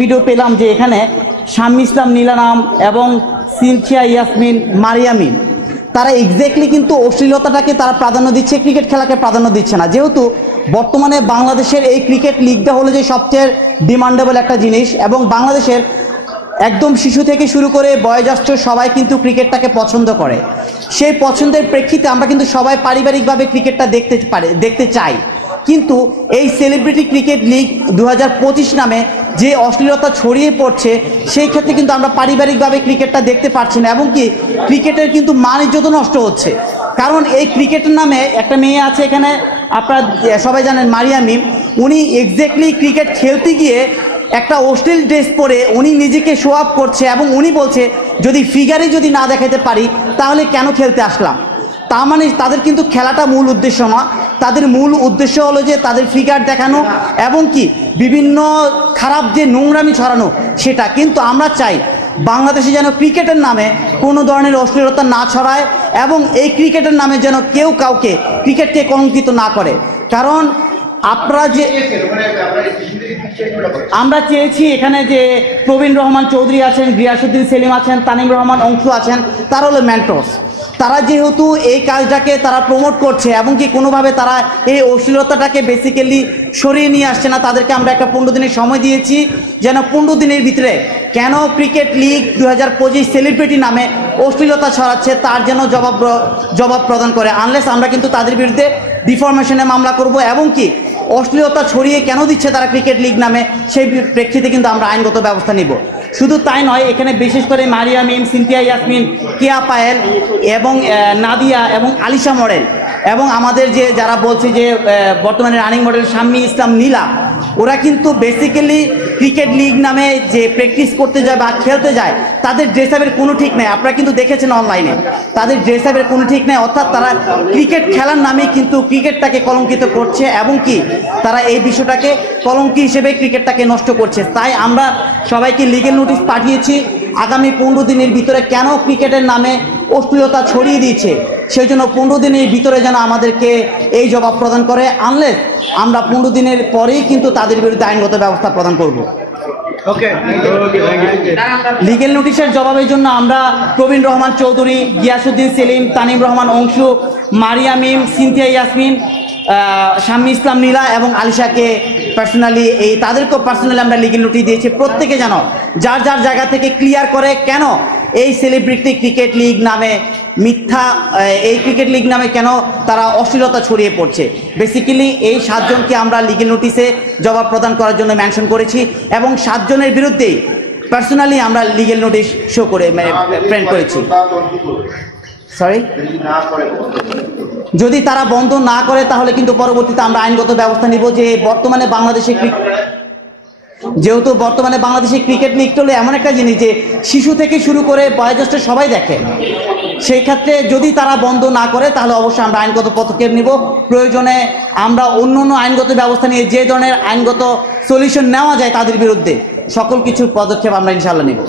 Video পেলাম যে এখানে শাম্মী ইসলাম নীলা নাম এবং সিনথিয়া ইয়াসমিন মারিয়ামিন তারা এক্স্যাক্টলি কিন্তু অশ্লীলতাটাকে তারা প্রাধান্য দিচ্ছে, ক্রিকেট খেলাকে প্রাধান্য দিচ্ছে না। যেহেতু বর্তমানে বাংলাদেশের এই ক্রিকেট লিগটা হলো যে সবচেয়ে ডিমান্ডেবল একটা জিনিস এবং বাংলাদেশের একদম শিশু থেকে শুরু করে বয়োজ্যেষ্ঠ সবাই কিন্তু ক্রিকেটটাকে পছন্দ করে। সেই পছন্দের প্রেক্ষিতে আমরা কিন্তু সবাই পারিবারিকভাবে ক্রিকেটটা দেখতে চাই। কিন্তু এই সেলিব্রিটি ক্রিকেট লিগ 2025 নামে যে অশ্লীলতা ছড়িয়ে পড়ছে সেই ক্ষেত্রে কিন্তু আমরা পারিবারিকভাবে ক্রিকেটটা দেখতে পাচ্ছি না এবং কি ক্রিকেটের কিন্তু মান ইজ্জত নষ্ট হচ্ছে। কারণ এই ক্রিকেটের নামে একটা মেয়ে আছে এখানে, আপনারা সবাই জানেন মারিয়ামিন, উনি এক্স্যাক্টলি ক্রিকেট খেলতে গিয়ে একটা অশ্লীল ড্রেস পরে উনি নিজেকে শো আপ করছে এবং উনি বলছে যদি ফিগারে যদি না দেখাতে পারি তাহলে কেন খেলতে আসলাম। তার মানে তাদের কিন্তু খেলাটা মূল উদ্দেশ্য না, তাদের মূল উদ্দেশ্য হলো যে তাদের ফিগার দেখানো এবং কি বিভিন্ন খারাপ যে নোংরামি ছড়ানো সেটা। কিন্তু আমরা চাই বাংলাদেশে যেন ক্রিকেটের নামে কোনো ধরনের অশ্লীলতা না ছড়ায় এবং এই ক্রিকেটের নামে যেন কেউ কাউকে ক্রিকেটকে কলঙ্কিত না করে। কারণ আপনারা যে আমরা চেয়েছি এখানে যে প্রবীণ রহমান চৌধুরী আছেন, গিয়াসউদ্দিন সেলিম আছেন, তানিম রহমান অংশু আছেন, তারা হলো মেন্টরস। তারা যেহেতু এই কাজটাকে তারা প্রমোট করছে এবং কি কোনোভাবে তারা এই অশ্লীলতাটাকে বেসিক্যালি সরিয়ে নিয়ে আসছে না, তাদেরকে আমরা একটা 15 দিনের সময় দিয়েছি যেন 15 দিনের ভিতরে কেন ক্রিকেট লিগ 2025 সেলিব্রিটি নামে অশ্লীলতা ছড়াচ্ছে তার যেন জবাব প্রদান করে। আনলেস আমরা কিন্তু তাদের বিরুদ্ধে ডিফরমেশনে মামলা করব এবং কি অশ্লীলতা ছড়িয়ে কেন দিচ্ছে তারা ক্রিকেট লিগ নামে সেই প্রেক্ষিতে কিন্তু আমরা আইনগত ব্যবস্থা নিব। শুধু তাই নয়, এখানে বিশেষ করে মারিয়ামিন, সিনথিয়া ইয়াসমিন, কেয়া পায়েল এবং নাদিয়া এবং আলিশা মডেল এবং আমাদের যে যারা বলছে যে বর্তমানে রানিং মডেল শাম্মী ইসলাম নীলা, ওরা কিন্তু বেসিক্যালি ক্রিকেট লিগ নামে যে প্র্যাকটিস করতে যায় বা খেলতে যায় তাদের ড্রেস আপের কোনো ঠিক নেই। আপনারা কিন্তু দেখেছেন অনলাইনে তাদের ড্রেস আপের কোনো ঠিক নেই, অর্থাৎ তারা ক্রিকেট খেলার নামে কিন্তু ক্রিকেটটাকে কলঙ্কিত করছে এবং কি তারা এই বিষয়টাকে কলঙ্কি হিসেবে ক্রিকেটটাকে নষ্ট করছে। তাই আমরা সবাইকে লিগ্যাল নোটিশ পাঠিয়েছি আগামী 15 দিনের ভিতরে কেন ক্রিকেটের নামে অশ্লীলতা ছড়িয়ে দিয়েছে সেই জন্য 15 দিনের ভিতরে যেন আমাদেরকে এই জবাব প্রদান করে। আনলেস আমরা 15 দিনের পরেই কিন্তু তাদের বিরুদ্ধে আইনগত ব্যবস্থা প্রদান করব। লিগেল নোটিশের জবাবের জন্য আমরা প্রবীণ রহমান চৌধুরী, গিয়াসউদ্দিন সেলিম, তানিম রহমান অংশু, মারিয়ামিন, সিনথিয়া ইয়াসমিন, শাম্মী ইসলাম নীলা এবং আলিশাকে পার্সোনালি তাদেরকেও পার্সোনালি আমরা লিগেল নোটিশ দিয়েছি। প্রত্যেকে যেন যার যার জায়গা থেকে ক্লিয়ার করে কেন এই সেলিব্রিটি ক্রিকেট লিগ নামে মিথ্যা এই ক্রিকেট লিগ নামে কেন তারা অশ্লীলতা ছড়িয়ে পড়ছে। বেসিক্যালি এই 7 জনকে আমরা লিগেল নোটিশে জবাব প্রদান করার জন্য মেনশন করেছি এবং 7 জনের বিরুদ্ধেই পার্সোনালি আমরা লিগেল নোটিশ শো করে প্রিন্ট করেছি। সরি, যদি তারা বন্ধ না করে তাহলে কিন্তু পরবর্তীতে আমরা আইনগত ব্যবস্থা নিব। যে বর্তমানে যেহেতু বর্তমানে বাংলাদেশে ক্রিকেট লিগটা হলো এমন একটা জিনিস যে শিশু থেকে শুরু করে বয়োজ্যেষ্ঠ সবাই দেখে, সেই ক্ষেত্রে যদি তারা বন্ধ না করে তাহলে অবশ্যই আমরা আইনগত পদক্ষেপ নিব। প্রয়োজনে আমরা অন্য আইনগত ব্যবস্থা নিয়ে যে ধরনের আইনগত সলিউশন নেওয়া যায় তাদের বিরুদ্ধে সকল কিছুর পদক্ষেপ আমরা ইনশাআল্লাহ নেব।